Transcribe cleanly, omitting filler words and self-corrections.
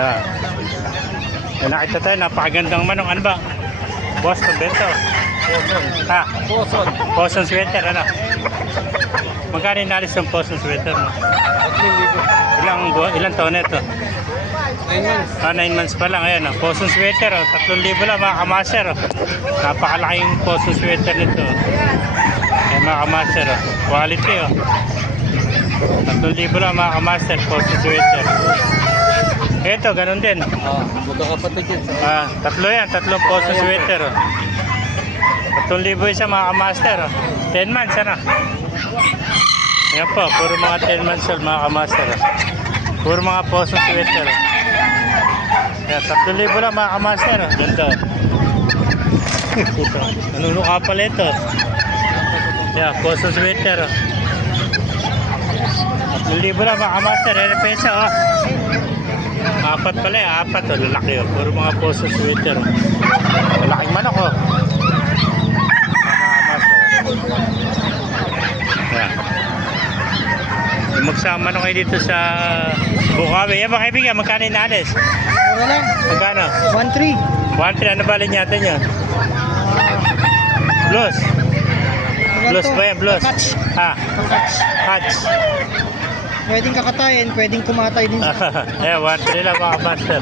Ah. May nakita tayo, napakagandang manok. Ano ba? Boston Beto. Ha? Poson. Boston sweater, ano? Magkano inalis yung Boston sweater mo? 3,000. Ilang taon na ito? 9 months. 9 months pa lang. Ayan, Boston sweater. 3,000 lang mga kamaster. Napakalaking Boston sweater nito. Ayan mga kamaster. Quality. 3,000 lang mga kamaster. Boston sweater. Ito, ganun din. Magkakapatid yun. Tatlo yan. Tatlong Boston sweater. 3,000 isa mga kamaster. 10 months, ano? Ayan po, puro mga 10 months old mga kamaster. Puro mga Boston sweater. Ayan, 3,000 lang mga kamaster. Ganda. Nanunuka pala ito. Ayan, Boston sweater. 3,000 lang mga kamaster. Ayan, pesa, oh. Apat pala eh, apat. Lalaki, oh. Puro mga Boston sweater. Malaking manok, oh. Magsama na kayo dito sa Bukawi. Yan mga kaibigan, magkano inalis? Mura lang. Magkano? 1,300. 1,300, ano bali natin yun? Blues. Blues ba yan? Blues? Catch. Ha? Catch. Hatch. Pwedeng kakatayin, pwedeng kumatay din. Ayan, 1,300 lang mga master.